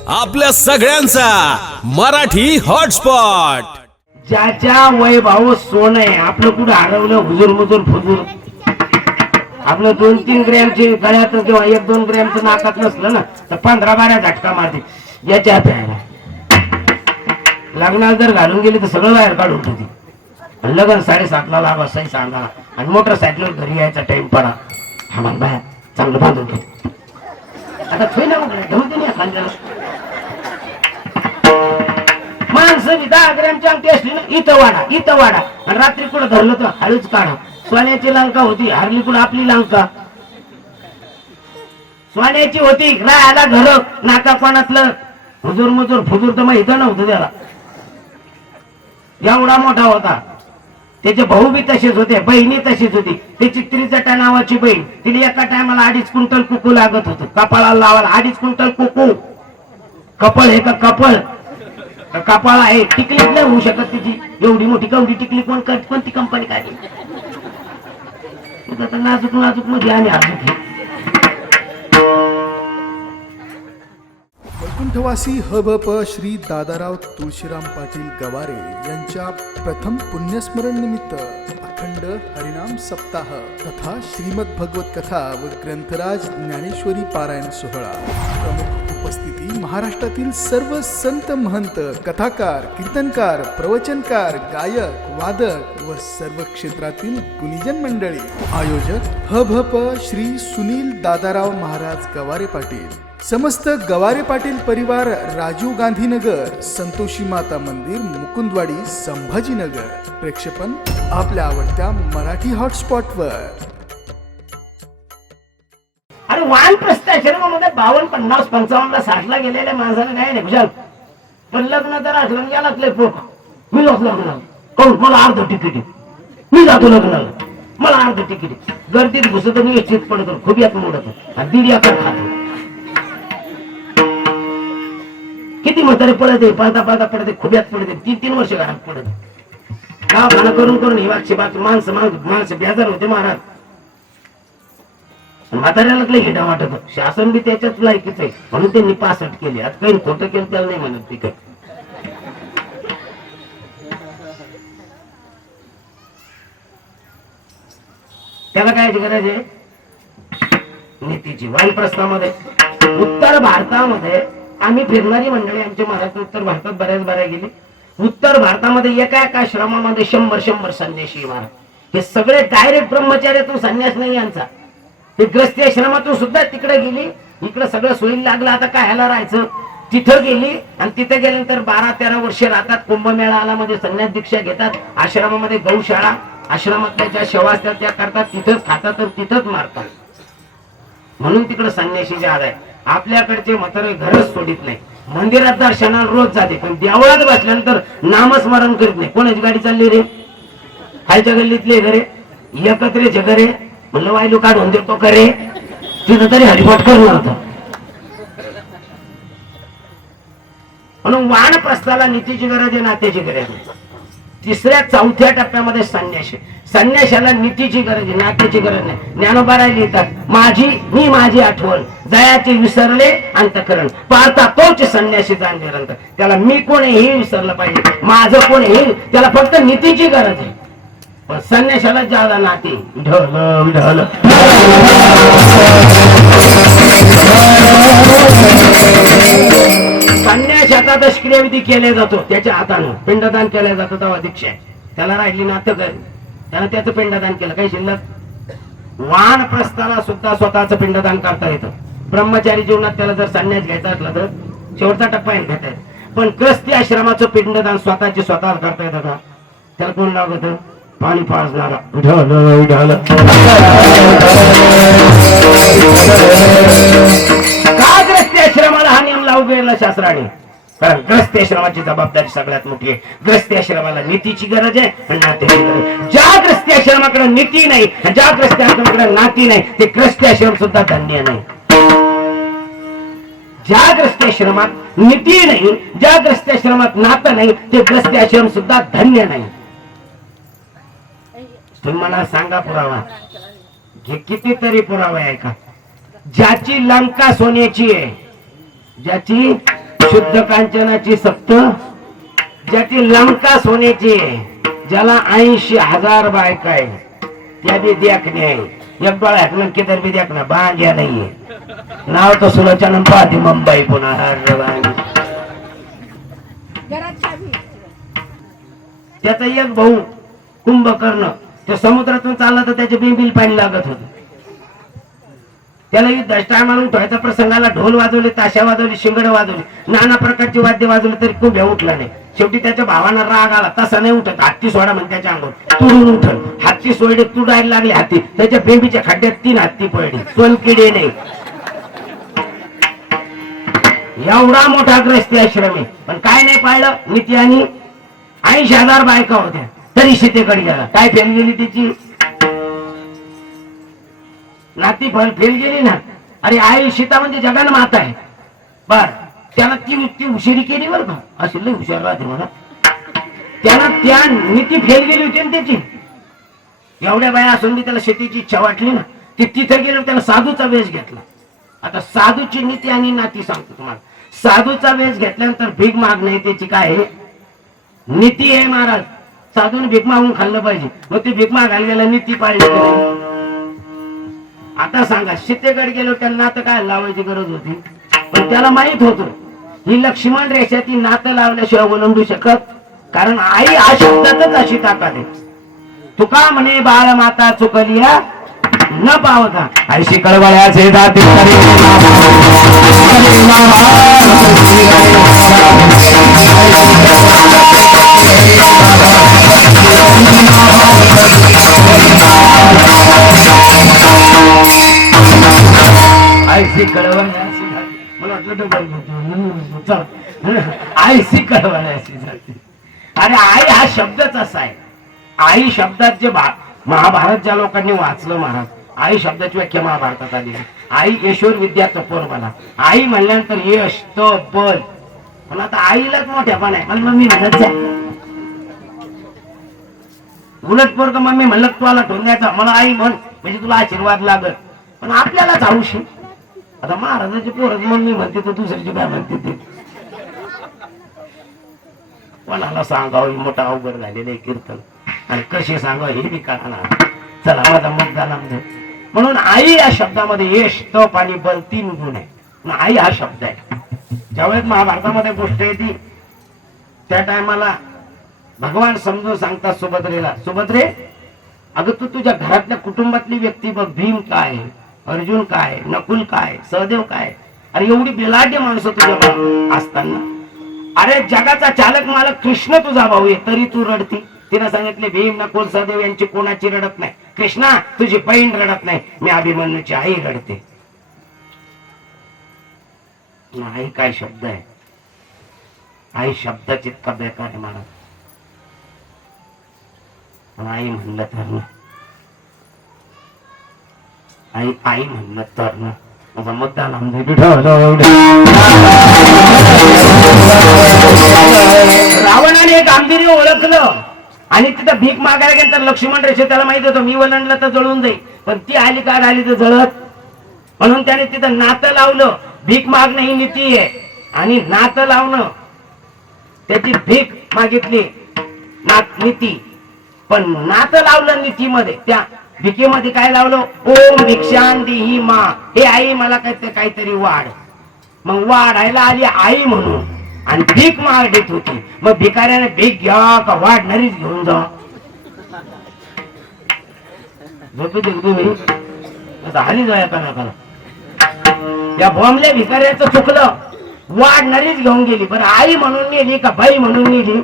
आपल्या सगळ्यांचा मराठी हॉटस्पॉट. ज्याच्या वैभाव सोनं आहे. आपलं कुठं हरवलं? हुजूर मुजूर फुजूर. आपलं दोन तीन ग्रॅमचे गळ्यात किंवा एक दोन ग्रॅमचं नाकात नसलं ना तर पंधरा बारा झटका मारते. याच्या प्यायला. लग्नाला जर घालून गेली तर सगळं बाहेर काढून ठेवते आणि लग्न साडेसातला लाभ असाही सांगा. आणि मोटरसायकलवर घरी यायचा टाइम पडा. हा बाहेर चांगलं बांधून ठेव. आता थोडी ना मग घेऊन दे माणसं बी दहा ग्रॅमची अंगठी असली ना इथं वाडा इथं वाडा आणि रात्री कुठं धरलं तर हळूच काढा. सोन्याची लंका होती हरली कुठं आपली लंका? सोन्याची होती राहायला घर नाका कोणातलं. हुजूर मजूर फुजूर तर मग इथं नव्हतं त्याला. एवढा मोठा होता. त्याचे भाऊ बी तसेच होते बहिणी तशीच होती. त्याची त्रिजटा नावाची बहीण तिने एका टायमाला अडीच क्विंटल कुकू लागत होतं. कपाळाला लावायला अडीच क्विंटल कुकू. कपळ हे का कपळ? कपाळ आहे टिकलीच नाही होऊ शकत तिची एवढी मोठी कवडी टिकली कोण कोणती कंपनी काढली? नाजूक नाजूकमध्ये आणि अजून वैकुंठवासी हभप श्री दादाराव तुळशीराम पाटील गवारे यांच्या प्रथम पुण्यस्मरण निमित्त अखंड हरिनाम सप्ताह तथा श्रीमद भगवत कथा व ग्रंथराज ज्ञानेश्वरी पारायण सोहळा. प्रमुख उपस्थिती महाराष्ट्रातील सर्व संत महंत कथाकार कीर्तनकार प्रवचनकार गायक वादक व सर्व क्षेत्रातील गुणीजन मंडळी. आयोजक हभप श्री सुनील दादाराव महाराज गवारे पाटील. समस्त गवारे पाटील परिवार राजीव गांधी नगर संतोषी माता मंदिर मुकुंदवाडी संभाजीनगर. प्रेक्षेपण आपल्या आवडत्या मराठी हॉटस्पॉटवर. अरे वान आश्रमामध्ये बावन्न पन्नास पंचावन्नला साठला गेलेल्या माणसाला काय नाही खुशाल. पण लग्न तर आठवण गेला पोट मी जातो लग्नाला. मला अर्ध तिकीट मी जातो लग्नाला. मला अर्ध तिकीट गर्दीत घुसत मी चित पडतो खूप यात मोडतो दीड एकर खातो किती म्हातारे पडत आहे पळता पळता पडत खुब्यात पडते तीन तीन वर्ष घरात पडत. का दवाखाना करून करून ही वागची बात माणसं माणसं माणसं बेजार होते महाराज. म्हाताऱ्याला लय हिडा वाटत शासन बी त्याच्यात लायकीच आहे. म्हणून त्यांनी पासट केली. आता काही खोटं केलं त्याला नाही म्हणत ती काही. त्याला काय गरज आहे? नीतीची. वाईन वानप्रस्थामध्ये उत्तर भारतामध्ये आम्ही फिरणारी मंडळी आमच्या महाराष्ट्र उत्तर भारतात बऱ्याच बऱ्या गेली. उत्तर भारतामध्ये एका एका आश्रमामध्ये शंभर शंभर संन्यासी महाराज हे सगळे डायरेक्ट ब्रह्मचार्यातून संन्यास नाही यांचा. ते ग्रस्ती आश्रमातून सुद्धा तिकडे गेली. इकडे सगळं सोयी लागलं. आता काय ह्याला राहायचं? तिथं गेली आणि तिथे गेल्यानंतर बारा तेरा वर्षे राहतात. कुंभमेळा आला म्हणजे संन्यास दीक्षा घेतात. आश्रमामध्ये गौशाळा आश्रमातल्या ज्या सेवा असतात त्या करतात. तिथंच खातात तर तिथंच मारतात. म्हणून तिकडे संन्याशी जे आहे. आपल्याकडचे म्हातारे घरच सोडित नाही. मंदिरात दर्शनाला रोज जाते पण देवळात बसल्यानंतर नामस्मरण करीत नाही. कोणाची गाडी चालली रे? खालच्या गल्लीतले घरे? एकत्रेचे घरे? म्हणलं वायलो काढून देतो करे तिथं तरी हरिपाठ करणार होता म्हणून वाण प्रस्ताला नीतीची गरज आहे नात्याची गरज आहे. तिसऱ्या चौथ्या टप्प्यामध्ये संन्याशी संन्याशाला नीतीची गरज आहे नात्याची गरज नाही. ज्ञानोबारा लिहितात माझी मी माझी आठवण. दयाचे विसरले अंतकरण. पाहता तोच संन्यासी जाण निरंतर त्याला मी कोण हे विसरलं पाहिजे. माझं कोण हे त्याला फक्त नीतीची गरज आहे. पण संन्याशाला ज्यादा नाती. ढल ढल संन्यास आता क्रियाविधी केल्या जातो. त्याच्या हातानं पिंडदान केलं जातं तेव्हा दीक्षा त्याला राहिली नातं कर त्यानं त्याचं पिंडदान केलं. काही शिल्लक? वाण प्रस्ताला सुद्धा स्वतःचं पिंडदान करता येतं. ब्रह्मचारी जीवनात त्याला जर संन्यास घ्यायचा असला तर शेवटचा टप्पा आहे घेता येत पण ग्रस्ती आश्रमाचं पिंडदान स्वतःचे स्वतः करता येतं का त्याला कोण लागत पाणी पाजणारा. का ग्रस्ती आश्रमाला हा नियम लागू केला शास्त्राने? कारण ग्रस्ती आश्रमाची जबाबदारी सगळ्यात मोठी आहे. ग्रस्ती आश्रमाला नीतीची गरज आहे आणि नात्याची गरज ज्या ग्रस्ती आश्रमाकडे नीती नाही ज्या ग्रस्ती आश्रमाकडे नाती नाही ते ग्रस्ती आश्रम सुद्धा धन्य नाही. ज्या ग्रस्त्याश्रमात आश्रमात नीती नाही ज्या ग्रस्त्याश्रमात आश्रमात नातं नाही ते ग्रस्त्याश्रम आश्रम सुद्धा धन्य नाही. तुम्ही मला सांगा पुरावा. हे कितीतरी पुरावा आहे का? ज्याची लंका सोन्याची आहे ज्याची शुद्ध कांचनाची सप्त ज्याची लंका सोन्याची आहे ज्याला ऐंशी हजार बायका आहे त्या बी आहे एक डोळा हाकलं किधर बी देखना बांग्या नाहीये नाव तर सुलोचन पाहते मुंबई पुन्हा. त्याचा एक भाऊ कुंभकर्ण ते समुद्रातून चालला तर त्याचे बिंबिल पाणी लागत होत. त्याला टायमाला उठवायचा प्रसंगाला ढोल वाजवले ताशा वाजवले शिंगड वाजवले नाना प्रकारची वाद्य वाजवले तरी खूप उठला नाही. शेवटी त्याच्या भावाना राग आला तसा नाही उठत हत्ती सोडा म्हणजे त्याच्या अंगावर. तुडून उठल. हत्ती सोयडे तुडायला लागले हत्ती त्याच्या बेबीच्या खड्ड्यात तीन हत्ती पडली. किडे नाही. एवढा मोठा ग्रस्ती आश्रम आहे. पण काय नाही पाहिलं नीती आणि ऐंशी हजार बायका होत्या. तरी शेतीकडे गेला. काय फेल गेली त्याची नाती फल फेल गेली ना. अरे आई सीता म्हणजे जगान माता आहे. बर त्याला ती ती हुशारी केली बरं का? अशी लय हुशार राहते मला त्याला त्या नीती फेल गेली होती ना त्याची. एवढ्या बाया असून बी त्याला शेतीची इच्छा वाटली ना. ती तिथे गेलो त्याला साधूचा वेश घेतला. आता साधूची नीती आणि नाती सांगतो तुम्हाला. साधूचा वेश घेतल्यानंतर भीक मागणे त्याची काय आहे? नीती आहे महाराज. साधून भीक मागून खाल्लं पाहिजे. मग ती भीक मागायला गेला नीती पाळली आता सांगा सीतेकडे गेलो त्यांना नातं काय लावायची गरज होती? पण त्याला माहीत होत ही लक्ष्मण रेषा ती नातं लावल्याशिवाय ओलांडू शकत कारण आई हा अशी ताकद आहे. तुका म्हणे बाळ माता चुकलिया न पावता. ऐशी कळवळ्याचे दाते आयसी कळवळ्याची मला वाटलं डबल आयसी कळवळ्याची जाते अरे आई हा शब्दच असा आहे. आई शब्दात जे महाभारत ज्या लोकांनी वाचलं महाराज आई शब्दाची व्याख्या महाभारतात आली. आई यशोर विद्या तपोर मला. आई म्हणल्यानंतर यश त बल मला आता आईलाच मोठ्यापण आहे. मला मम्मी म्हणत जाय. उलट पोरग मी म्हणलं तू आला ठोंद्याचा मला आई म्हण म्हणजे तुला आशीर्वाद लागत पण आपल्यालाच हौशी आता महाराजाची पोरच मी म्हणते तर दुसऱ्याची काय म्हणते ते? कोणाला सांगावं मोठा अवघड झालेलं आहे कीर्तन. आणि कसे सांगावं हे बी कळणार चला माझा मत झाला म्हणजे. म्हणून आई या शब्दामध्ये यश तप आणि बल तीन गुण आहे आई हा शब्द आहे. ज्यावेळेस महाभारतामध्ये गोष्ट येते त्या टायमाला भगवान समजून सांगतात सुभद्रेला सुभद्रे अगं तू तुझ्या घरातल्या कुटुंबातली व्यक्ती बघ भीम काय अर्जुन काय नकुल काय सहदेव काय अरे एवढी बिलाढ्य माणसं तुझ्या असताना. अरे जगाचा चालक मालक कृष्ण तुझा भाऊ आहे तरी तू रडती. तिनं सांगितले भीम नकुल सहदेव यांची कोणाची रडत नाही. कृष्णा तुझी बहीण रडत नाही. मी अभिमन्यूची आई रडते. आई काय शब्द आहे? आई शब्दाची इतका बेकार आहे मला. नाही आई म्हणलं तर आई आई म्हणलं तर माझा मुद्दा लांबे रावणाने गांभीर्य ओळखलं. आणि तिथं भीक मागायला गेलं तर लक्ष्मण रेषे त्याला माहीत होतं मी वलंडला तर जळून जाईल. पण ती आली का आली तर जळत. म्हणून त्याने तिथं नातं लावलं. भीक मागणं ही नीती आहे. आणि नातं लावणं त्याची भीक मागितली. नात नीती. पण नातं लावलं नीतीमध्ये. त्या भिकेमध्ये काय लावलं? ओम भिक्षांती ही मा. हे आई मला काय काहीतरी वाढ. मग वाढायला आली आई म्हणून. आणि भीक मागत होती. मग भिकाऱ्याने भीक घ्या का वाढणारीच घेऊन जा. झोपू दे तुम्ही. हाली जाऊया का नका या बॉम्बल्या भिकाऱ्याचं चुकलं. वाढणारीच घेऊन गेली. बरं आई म्हणून नेली का बाई म्हणून नेली?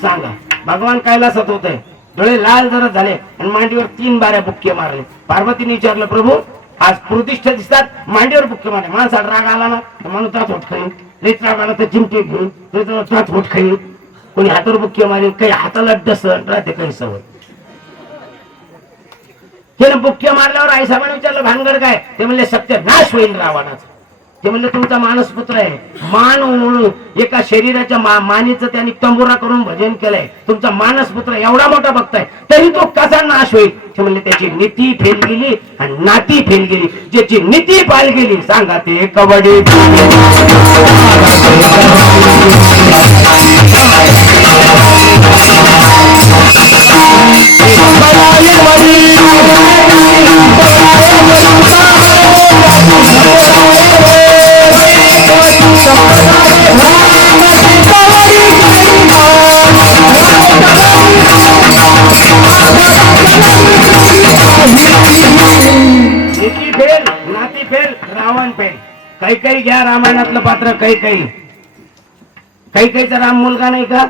सांगा. भगवान कैलासात होते डोळे लाल जरत झाले आणि मांडीवर तीन बाऱ्या बुक्के मारले. पार्वतीने विचारलं प्रभू आज प्रतिष्ठा दिसतात मांडीवर बुक्के मारले. माणसाला राग आला ना तर माणूस त्याच होत. खाईल लईच राग आला तर चिमटे घेऊन त्याच होत. खाईल कोणी हातावर बुक्के मारेल काही हाताला डसन राहते काही सवय. त्याने बुक्के मारल्यावर आई साहेबांनी विचारलं भानगड काय? ते म्हणले सत्य नाश होईल रावणाचा. ते म्हणजे तुमचा मानस पुत्र आहे. मान म्हणून एका शरीराच्या मा, मानेचं त्यांनी तंबुरा करून भजन केलंय. तुमचा मानस पुत्र एवढा मोठा भक्त आहे तरी तो कसा नाश होईल? ते म्हणले त्याची नीती फेल गेली आणि नाती फेल गेली. ज्याची नीती पाल गेली सांगा ते कबड्डी. नाती फेल रावण फेल. काही काही घ्या रामायणातलं पात्र काही काही काही काहीचा राम मुलगा नाही का?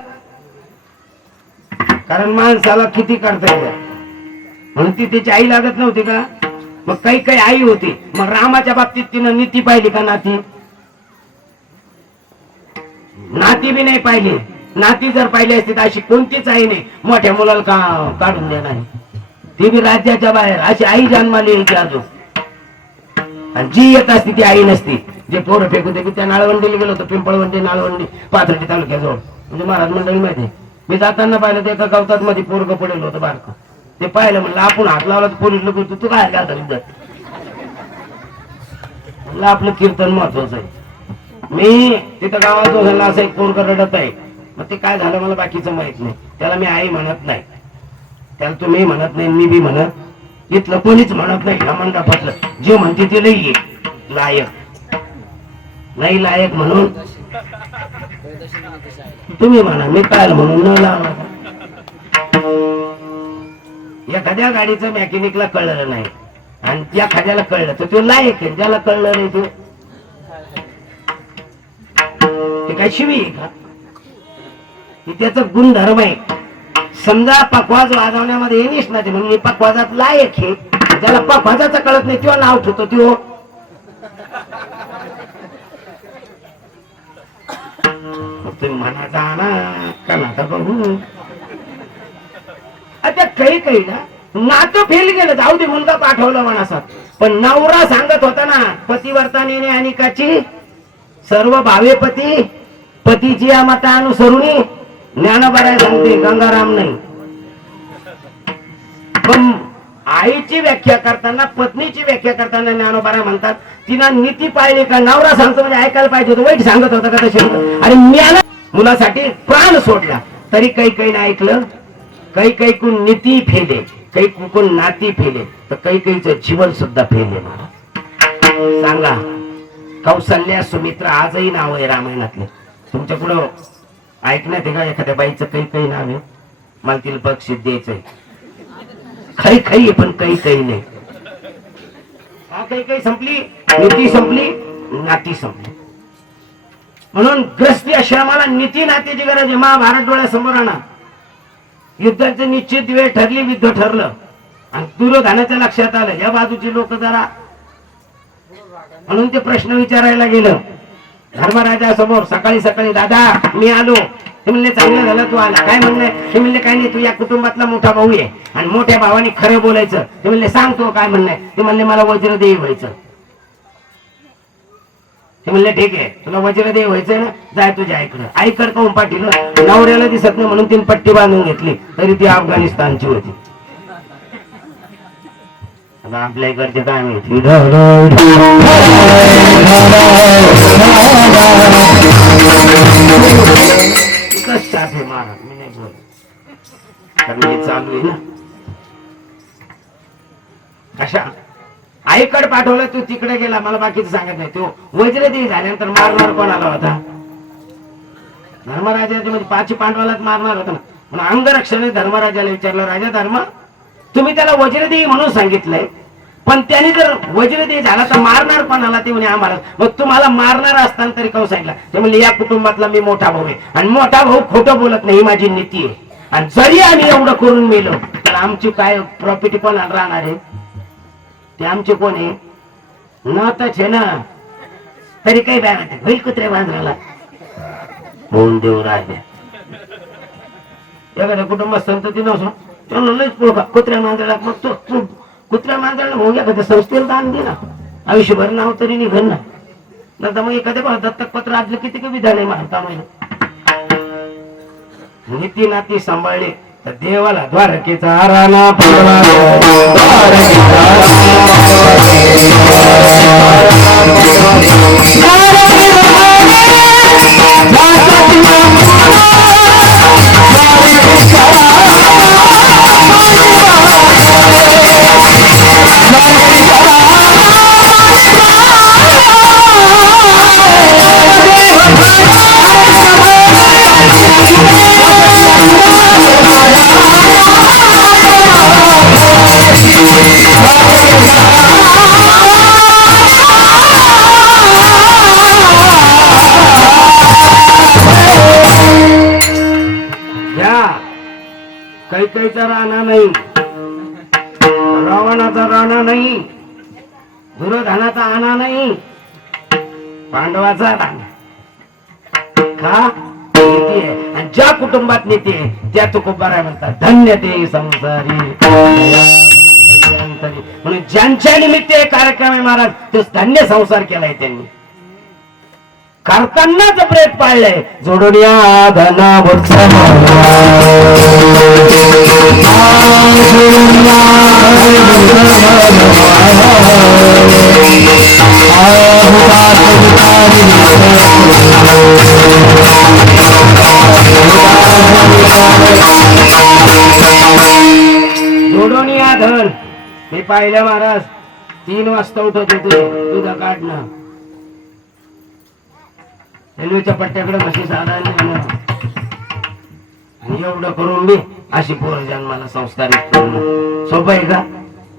कारण माणसाला किती करता येत? म्हणून ती तिची आई लागत नव्हती का? मग काही काही आई होती. मग रामाच्या बाबतीत तिनं नीती पाहिली का नाती? नाती बी नाही पाहिली. नाती जर पाहिली असती तर अशी कोणतीच आई नाही. मोठ्या मुलाला का काढून देणार? ती बी राज्याच्या बाहेर. अशी आई जन्माली होती अजून. आणि जी येत असती ती आई नसती. जे पोरं फेकून ते त्या नाळवंडीला गेलो होतो पिंपळवंडी नाळवंडी पाथर्डी तालुक्याजवळ. म्हणजे महाराज मंडळी माहिती मी जाताना पाहिलं ते एका गवतात मध्ये पोरग पडेल होतं बारक. ते पाहिलं म्हणलं आपण हात लावला तर पोलीस लोक तू काय घालता म्हणलं आपलं कीर्तन महत्वाचं आहे. मी तिथं गावात असं एक पोरग रडत आहे. मग ते काय झालं मला बाकीचं माहीत नाही. त्याला मी आई म्हणत नाही. त्याला तुम्ही म्हणत नाही मी बी म्हणत इथलं कोणीच म्हणत नाही. ह्या मंडपातलं. जे म्हणते ते नाही लायक. नाही लायक म्हणून. तुम्ही म्हणा मी काय म्हणून न लावा एखाद्या गाडीचं मेकॅनिकला कळलं नाही. आणि त्या खाद्याला कळलं तर तो लायक आहे. ज्याला कळलं नाही तो. ते काय शिवी आहे का? त्याचा गुणधर्म आहे. समजा पकवाज वाजवण्यामध्ये हे ना ते म्हणून पकवाजात लायक हे ज्याला पकवाजाचं कळत नाही किंवा नाव ठेवतो तो मग तुम्ही म्हणा जाना का बघू. आता काही काही ना. नातं फेल गेलं जाऊ दे मुलगा पाठवला मनासात. पण नवरा सांगत होता ना पतिवर्ताने आणि काची. सर्व भावे पती पतीची या मता अनुसरुणी ज्ञानबराय सांगते गंगाराम नाही. पण आईची व्याख्या करताना पत्नीची व्याख्या करताना ज्ञानोबारा म्हणतात. तिनं नीती पाळली का नवरा सांगतो म्हणजे ऐकायला पाहिजे होतं वाईट सांगत होता का तसे आणि ज्ञान मुलासाठी प्राण सोडला. तरी काही काही ना ऐकलं काही काही कोण नीती फेले काही कोण नाती फेले तर काही काहीचं जीवन सुद्धा फेले सांगा कौशल्या सुमित्रा आजही नाव आहे रामायणातले. तुमच्या पुढं ऐकण्यात का एखाद्या बाईचं काही काही नाव आहे? मला तिला बक्षीस द्यायचंय. खरी खरी पण काही काही नाही. हा काही काही संपली? नीती संपली? नाती संपली. म्हणून ग्रस्ती आश्रमाला नीती नात्याची गरज आहे. महाभारत डोळ्यासमोर आणा. युद्धाचं निश्चित वेळ ठरली युद्ध ठरलं. आणि दुर्योधनाच्या लक्षात आलं. या बाजूची लोक जरा म्हणून ते प्रश्न विचारायला गेलं. धर्मराजा समोर सकाळी सकाळी दादा मी आलो. ते म्हणले चांगलं झालं तू आला. काय म्हणले? ते म्हणले काय नाही तू या कुटुंबातला मोठा भाऊ आहे. आणि मोठ्या भावाने खरं बोलायचं. ते म्हणले सांगतो काय म्हणणं ते म्हणले मला वज्रदेवी व्हायचं. ते म्हणले ठीक आहे तुला वज्रदेव व्हायचंय ना जाय तुझ्या आईकडं. आईकड काऊन पाठील नवऱ्याला दिसत नाही म्हणून तिने पट्टी बांधून घेतली तरी ती अफगाणिस्तानची होती. आता आपल्या इकडचे काय माहिती कष्ट आहे मी नाही बोल कारण हे चालू आहे ना. कशा? आईकड पाठवलं तू तिकडे गेला मला बाकीचं सांगत नाही. तो वज्रदेवी झाल्यानंतर मारणार कोण आला होता? धर्मराजाचे म्हणजे पाच पांडवालाच मारणार होता ना. म्हणून अंगरक्षणे धर्मराजाला विचारलं राजा धर्म तुम्ही त्याला वज्रदेही म्हणून सांगितलंय. पण त्याने जर वज्रदेवी झाला तर मारणार पण आला ते म्हणे आम्हाला. मग तुम्हाला मारणार असताना तरी काऊन सांगितलं? ते म्हणले या कुटुंबातला मी मोठा भाऊ आहे. आणि मोठा भाऊ खोटं बोलत नाही ही माझी नीती आहे. आणि जरी आम्ही एवढं करून मेलो तर आमची काय प्रॉपर्टी पण राहणार आहे? ते आमचे कोण आहे? न तच आहे ना. तरी काही बॅग होईल कुत्रे बांधराला होऊन देऊ राजा एखाद्या कुटुंबात संतती नसो कुत्र्या मांजराला मग तो तू कुत्र्या मांजराला मोंग्या कधी संस्थेला दान दिला आयुष्यभर नाव तरी निघन ना नंतर मग एखाद्या दत्तक पत्र आजलं किती कमी मारता भारतामध्ये नीती नाती सांभाळले तर देवाला द्वारकेचा राणा पडला सीतेचा राणा नाही. रावणाचा राणा नाही. दुर्योधनाचा आणा नाही. पांडवाचा राणा. का? नीती आहे. आणि ज्या कुटुंबात नीती आहे त्या तुकोबारा म्हणतात. धन्य ते संसारी. म्हणून ज्यांच्या निमित्त कार्यक्रम आहे महाराज तो धन्य संसार केलाय त्यांनी. करतानाच प्रेत पाळले जोडून या धना जोडून या धन. हे पाहिलं महाराज तीन वाजता उठत होते तुझं काढणं. रेल्वेच्या पट्ट्याकडे कशी साधारण आणि एवढं करून बी अशी पोर जन्माला संस्कारित करून सोपं आहे का?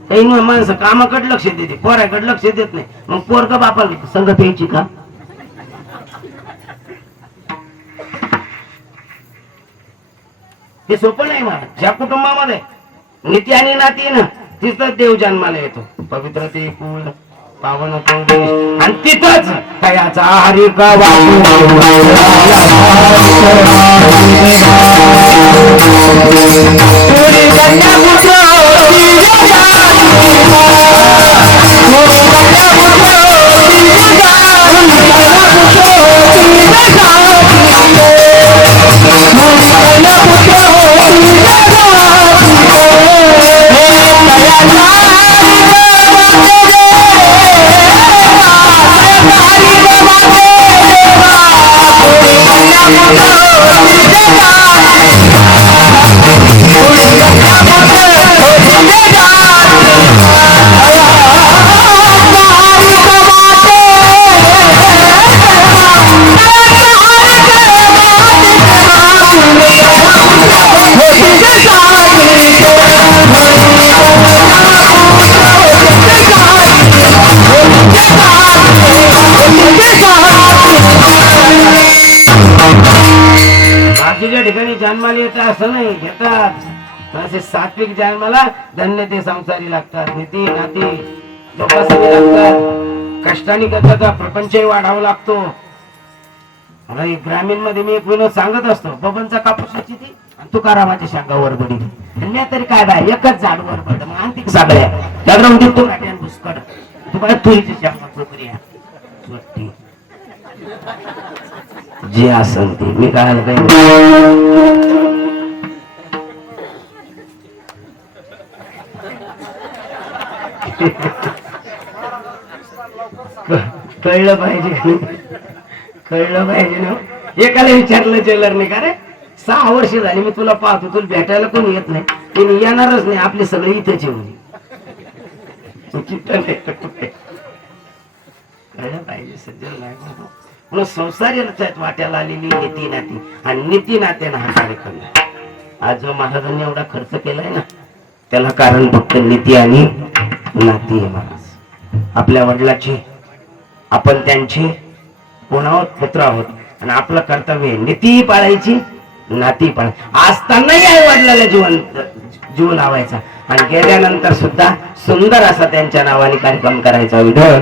काही माणसं कामाकडे लक्ष देते पोराकडे लक्ष देत नाही. मग पोर का बापाला संगत यायची का? हे सोपं नाही मला ज्या कुटुंबामध्ये नीती आणि नाती आहे ना तिथं देव जन्माला येतो. पवित्र ते कुळ पावन तो आणि तिथंच कयाचा हरी का जन्माला येतात असं नाही घेतात. असे सात्विक जन्माला धन्य ते संसारी लागतात. नीती नाती जोपासावी लागतात. कष्टाने करता का प्रपंचही वाढावा लागतो. मला ग्रामीणमध्ये मी एक विनोद सांगत असतो बबनचा कापूसाची ती आणि तुकारामाची शांगा वरबडी आणि मी तरी काय बाय एकच झाड वरबड मग आणते सगळ्या त्याकडे म्हणते तू भुसकड तू काय तुरीची शांगा चोकरी जे असल ते. मी काय कळलं पाहिजे. कळलं पाहिजे ना. एकाला विचारलं टेलरने का रे? सहा वर्ष झाली मी तुला पाहतो तुला भेटायला कोणी येत नाही. ते येणारच नाही आपली सगळी इथेच येऊन कळलं पाहिजे सज्जन नाही म्हणून संसारी वाट्याला आलेली नीती नाती. आणि नीती नात्यानं हा कार्यक्रम आहे. आज जो महाराजांनी एवढा खर्च केलाय ना त्याला कारण फक्त नीती आणि नाती आहे महाराज. आपल्या वडिलाची आपण त्यांची कोणावर पुत्र आहोत? आणि आपलं कर्तव्य आहे नीती पाळायची नाती पाळायची असतानाही आई वडिलाला जीवन जीव लावायचा. आणि गेल्यानंतर सुद्धा सुंदर असा त्यांच्या नावाने कार्यक्रम करायचा विठ्ठल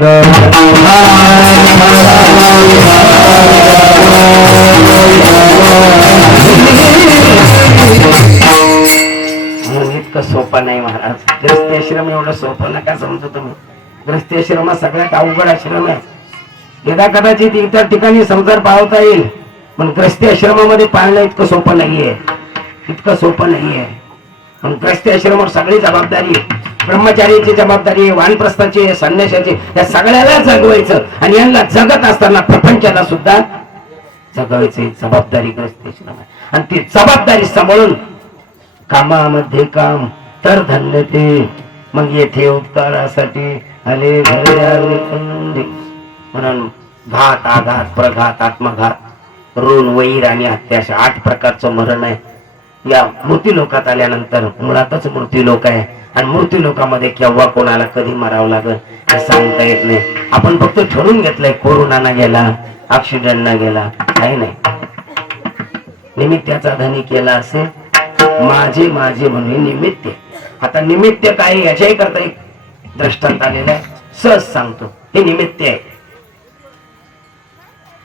म्हणून इतकं सोपं नाही महाराज. ग्रस्ती आश्रम एवढं सोपं नका समजू तुम्ही. ग्रस्ती आश्रम हा सगळ्यात अवघड आश्रम आहे. यदा कदाचित इतर ठिकाणी संसार पाळता येईल पण ग्रस्ती आश्रमामध्ये पाळणं इतकं सोपं नाहीये. इतकं सोपं नाहीये. आश्रमावर सगळी जबाबदारी आहे. ब्रह्मचारीची जबाबदारी वानप्रस्थाची संन्याशाची या सगळ्याला जगवायचं. आणि यांना जगत असताना प्रपंचाला सुद्धा जगवायची. जबाबदारी ग्रस्त आश्रम आहे. आणि ती जबाबदारी सांभाळून कामामध्ये काम तर धन्य ते. मग येथे उपकारासाठी आले घरे म्हणून घात आघात प्रघात आत्मघात ऋण वैर आणि हत्या अशा आठ प्रकारचं मरण आहे. या मृत्यू लोकात आल्यानंतर मुळातच मृत्यू लोक आहे. आणि मृत्यू लोकामध्ये केव्हा कोणाला कधी मरावं लागल हे सांगता येत नाही. आपण फक्त ठरवून घेतलंय कोरोनाना गेला ऍक्सिडेंट ना गेला काही नाही. निमित्ताचा धनी केला असेल माझे माझे म्हणून हे निमित्त. आहे. आता निमित्त काय याच्याही करता एक दृष्टांत आलेला आहे. सहज सांगतो हे निमित्त आहे.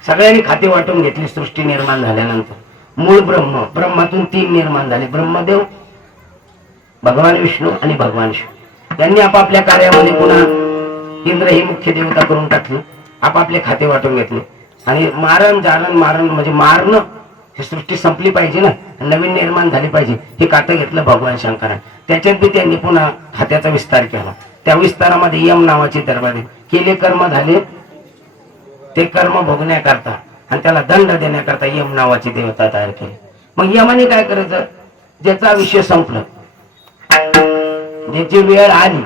सगळ्यांनी खाते वाटून घेतली सृष्टी निर्माण झाल्यानंतर. मूळ ब्रह्म. ब्रह्मातून तीन निर्माण झाले. ब्रह्मदेव भगवान विष्णू आणि भगवान शिव. त्यांनी आपापल्या कार्यामध्ये पुन्हा इंद्र ही मुख्य देवता करून टाकली. आपापले खाते वाटून घेतले. आणि मारण जारण मारण म्हणजे मारणं ही सृष्टी संपली पाहिजे ना. नवीन निर्माण झाली पाहिजे. हे कातं घेतलं भगवान शंकराने. त्याच्यात बी त्यांनी पुन्हा खात्याचा विस्तार केला. त्या विस्तारामध्ये यम नावाची दरबारी केले कर्म झाले. ते कर्म भोगण्याकरता आणि त्याला दंड देण्याकरता यम नावाची देवता तयार केली. मग यमाने काय करायचं? ज्याचा विषय संपलं. ज्याची वेळ आली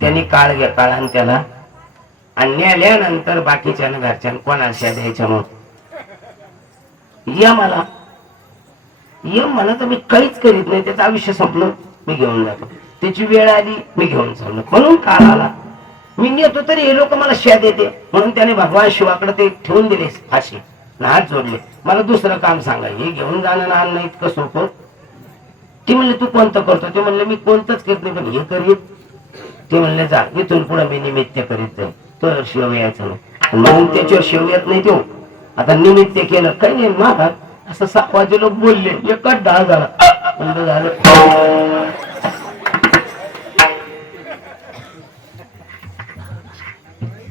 त्यांनी काळ घ्या काळान त्याला आणि न्यायल्यानंतर बाकीच्या घरच्या कोणाशा द्यायच्या मग यमाला यम म्हणा तर मी काहीच करीत नाही त्याचं आयुष्य संपलं मी घेऊन जातो. त्याची वेळ आली मी घेऊन चाललो. म्हणून काळ आला मी नेतो तरी हे लोक मला शा देते. म्हणून त्याने भगवान शिवाकडे ते ठेवून दिले फाशी. आणि हात जोडले. मला दुसरं काम सांगा. हे घेऊन जाणं आणणं इतकं सोपं. ते म्हणले तू कोणतं करतो? ते म्हणले मी कोणतंच करत नाही पण हे करीत. ते म्हणले जा इथून पुढे मी निमित्त करीत जाईल तो शिव यायचं नाही. म्हणून त्याच्यावर शिव येत नाही तो. आता निमित्त केलं काही नाही महाराज असं सापाचे लोक बोलले. एकच डाळ झाला. झालं.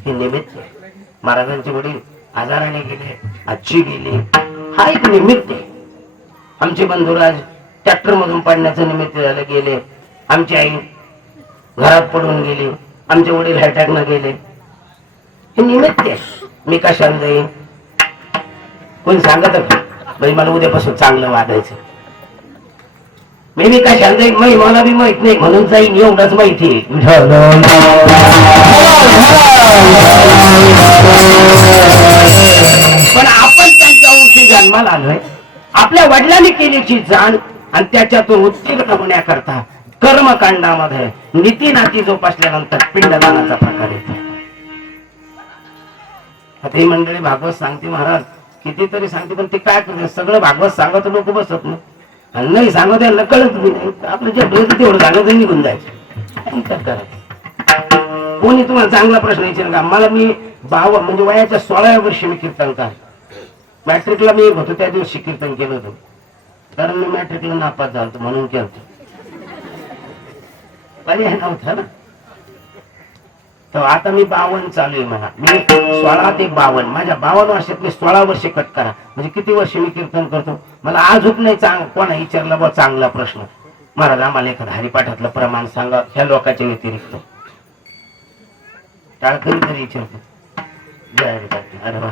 हे निमित्त आहे. महाराजांचे वडील आजाराने गेले आजची गेली. हा एक निमित्त आहे. आमचे बंधुराज ट्रॅक्टर मधून पाडण्याचं निमित्त झालं गेले. आमची आई घरात पडून गेली. आमचे वडील हॅटॅकनं गेले. हे निमित्त आहे. मी कशाला जाईन? कोणी सांगत बाई मला उद्यापासून चांगलं वागायचं मी मी कशाला जाईन? मला बी माहीत नाही. म्हणून जाईन एवढंच माहिती आहे. पण आपण त्यांच्या अंशी जन्माला आलोय. आपल्या वडिलांनी केलीची जाण आणि त्याच्यातून उत्तीर्ण होण्याकरता कर्मकांडामध्ये नीती नाती जोपासल्यानंतर पिंडदानाचा प्रकार येतो. ही मंडळी भागवत सांगते महाराज. कितीतरी सांगते पण ते काय करते? सगळं भागवत सांगत लोक बसत नाही. आणि नाही सांगत नकळत आपलं जे डोळं तेवढं सांगत निघून जायचं. करायचं? कोणी तुम्हाला चांगला प्रश्न विचार का? मला मी बाव म्हणजे वयाच्या सोळाव्या वर्षी मी कीर्तनकार मॅट्रिकला मी होतो त्या दिवशी कीर्तन केलं होतं. कारण मी मॅट्रिकला नापास झालो होतो, म्हणून केलं होतं. पर्याय नव्हता ना. तर आता मी बावन चालू आहे म्हणा. मी सोळा ते बावन माझ्या बावन वर्षातले सोळा वर्ष कट करा. म्हणजे किती वर्ष मी कीर्तन करतो? मला आजूक नाही चांग कोणा विचारला बा चांगला प्रश्न? महाराज आम्हाला एखादा हरिपाठातलं प्रमाण सांगा. ह्या लोकांच्या व्यतिरिक्त. टाळकरी तरी विचारतो जय अरे वा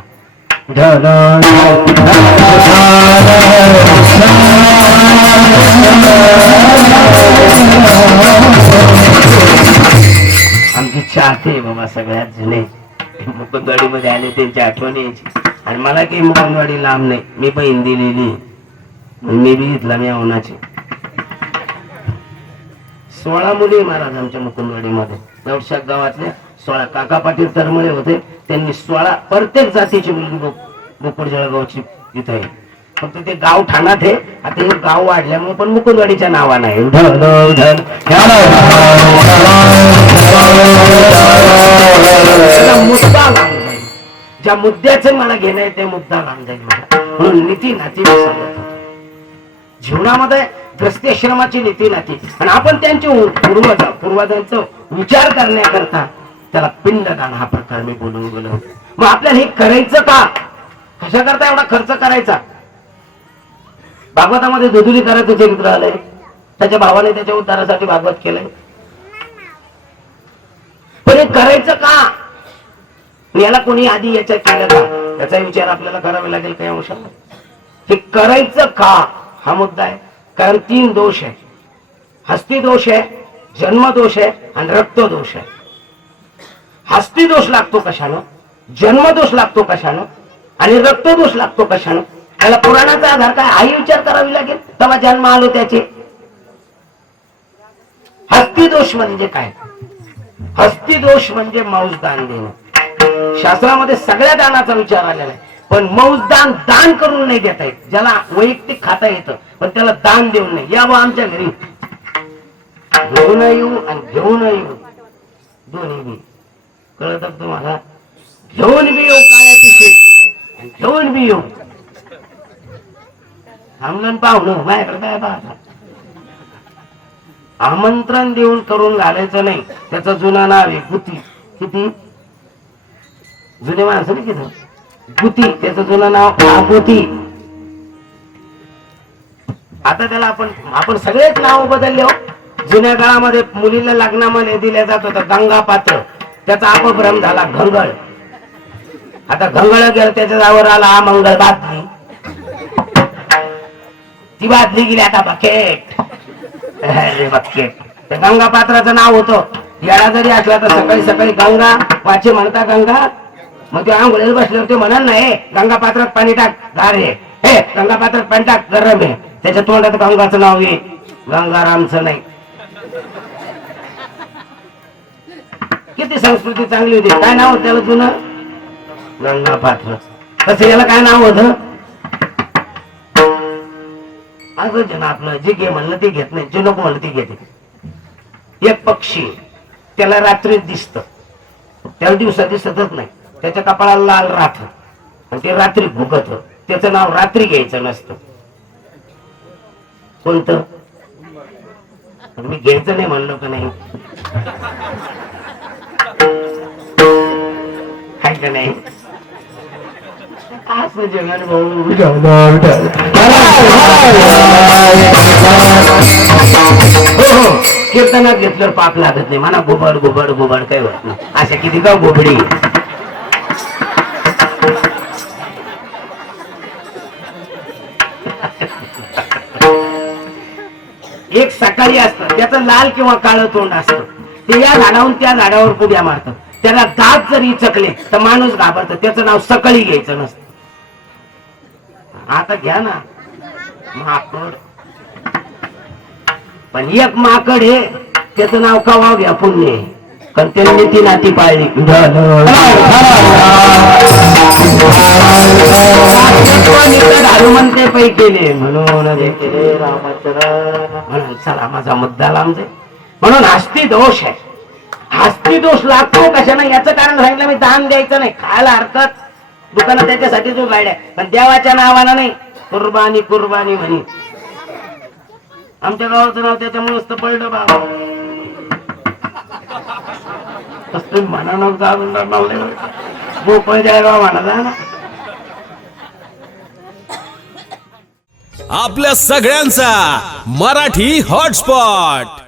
आमची चाहते बाबा सगळ्यात जुने मुकुंदवाडी मध्ये आले त्यांची आठवण यायची. आणि मला काही मुकुंदवाडी लांब नाही. मी पण हिंदी लिहिली. मी बी इथला मी अवनाची. सोळा मुली महाराज आमच्या मुकुंदवाडीमध्ये. नवशात गावातल्या. सोळा काका पाटील तरमळे होते. त्यांनी सोळा प्रत्येक जातीची मुलगी गोकुळ जळगावची इथं आहे. फक्त ते गाव ठाणात आहे. आता हे गाव वाढल्यामुळे पण मुकुंदवाडीच्या नावानं आहे मुद्दा लावून जाईल ज्या मुद्द्याचं मला घेणं आहे ते मुद्दा लावून जाईल म्हणून नीती नाती जीवनामध्ये ग्रस्ती आश्रमाची नीती नाती. आणि आपण त्यांचे पूर्वज पूर्वजांचा विचार करण्याकरता त्याला पिंडदान हा प्रकार मी बोलून गेलो मग आपल्याला हे करायचं का? कशा करता एवढा खर्च करायचा? भागवतामध्ये दुधुरी करायचं चरित्र आलंय. त्याच्या भावाने त्याच्या उद्धारासाठी भागवत केलंय. पण हे करायचं का? याला कोणी आधी याच्या केलं का? याचा विचार आपल्याला करावा लागेल काही अंशाला हे करायचं का? हा मुद्दा आहे. कारण तीन दोष आहे. हस्ती दोष आहे जन्म दोष आहे आणि रक्त दोष आहे. हस्ती दोष लागतो कशानं? जन्मदोष लागतो कशानं? आणि रक्तदोष लागतो कशानं? त्याला पुराणाचा आधार काय? आई विचार करावी लागेल. तेव्हा जन्म आलो त्याचे. हस्ती दोष म्हणजे काय? हस्ती दोष म्हणजे मांस दान देणं. शास्त्रामध्ये सगळ्या दानाचा विचार आलेला आहे. पण मौजदान दान दान करून नाही देता येत. ज्याला वैयक्तिक खाता येतं पण त्याला दान देऊन नाही. या आमच्या घरी. घेऊन येऊ आणि घेऊन येऊ. दोन्ही कळत तुम्हाला घेऊन बी येऊ काळ्या पिशवीत घेऊन बी येऊ. थांबलं पाहुणं माझ्याकडे काय पाहता? आमंत्रण देऊन करून घालायचं नाही त्याचं जुना नाव आहे गुती. किती? जुने माणसं नाही किती गुती त्याचं जुनं नाव आगोती आता त्याला आपण आपण सगळेच नाव बदलले हो. जुन्या काळामध्ये मुलीला लग्नामध्ये दिल्या जात होतं गंगा पात्र त्याचा अपभ्रम झाला घंगळ आता घंगळ गेलं त्याच्या जावर आला हा मंगळ बातमी. ती बातमी गेली आता बकेट. बकेट. त्या गंगा पात्राचं नाव होतं. येडा जरी असला तर सकाळी सकाळी गंगा वाचे म्हणता गंगा. मग ते आंघोळीला बसल्यावर ते म्हणा नाही गंगा पात्रात पाणी टाक गार हे गंगा पात्रात पाणी टाक गरम आहे. त्याच्या तोंडात गंगाचं नाव आहे गंगारामचं नाही. किती संस्कृती चांगली होती? काय नाव होतं त्याला जुनं? गंगा पात्र. तसं याला काय नाव होतं? ना आपलं जे घे म्हणलं ते घेत नाही जे नको म्हणलं ते घेते. एक पक्षी त्याला रात्री दिसत. त्याला दिवसा दिसतच नाही. त्याच्या कपाळाला लाल राख आणि ते रात्री भुगत. त्याचं नाव रात्री घ्यायचं नसतं. कोणतं? मी घ्यायचं नाही म्हणलो का नाही? का नाही? असं जगन भाऊ. हो, हो कीर्तनात घेतल्यावर पाप लागत नाही. म्हणा गोबड गोबड गोबड काही होत नाही. अशा किती का गोबडी? एक सकाळी असतं. त्याचं लाल किंवा काळं तोंड असतं. ते या झाडाहून त्या झाडावर पुड्या मारतात. त्याला दात जर चकले तर माणूस घाबरतो. त्याचं नाव सकळी घ्यायचं नसतं. आता घ्या ना. माकड. पण एक माकड हे त्याचं नाव कवा घ्या पुण्य कारण त्यांनी ती नाती पाळली. हनुमंते पै केले म्हणून केले म्हणून चला माझा मुद्दा लांब म्हणून हस्ती दोष आहे. हस्ती दोष लागतो कशाने? याचं कारण सांगितलं मी दान द्यायचं नाही. खायला हरकत. दुकानात त्याच्यासाठी जो गाड्या पण देवाच्या नावानं नाही. कुर्बानी कुर्बानी म्हणे. आमच्या गावाचं नाव त्याच्यामुळेच तर पडलं बाबा. कसं म्हणा मोकळ गोपळ बाबा म्हणा ना? आपल्या सगळ्यांचा मराठी हॉटस्पॉट.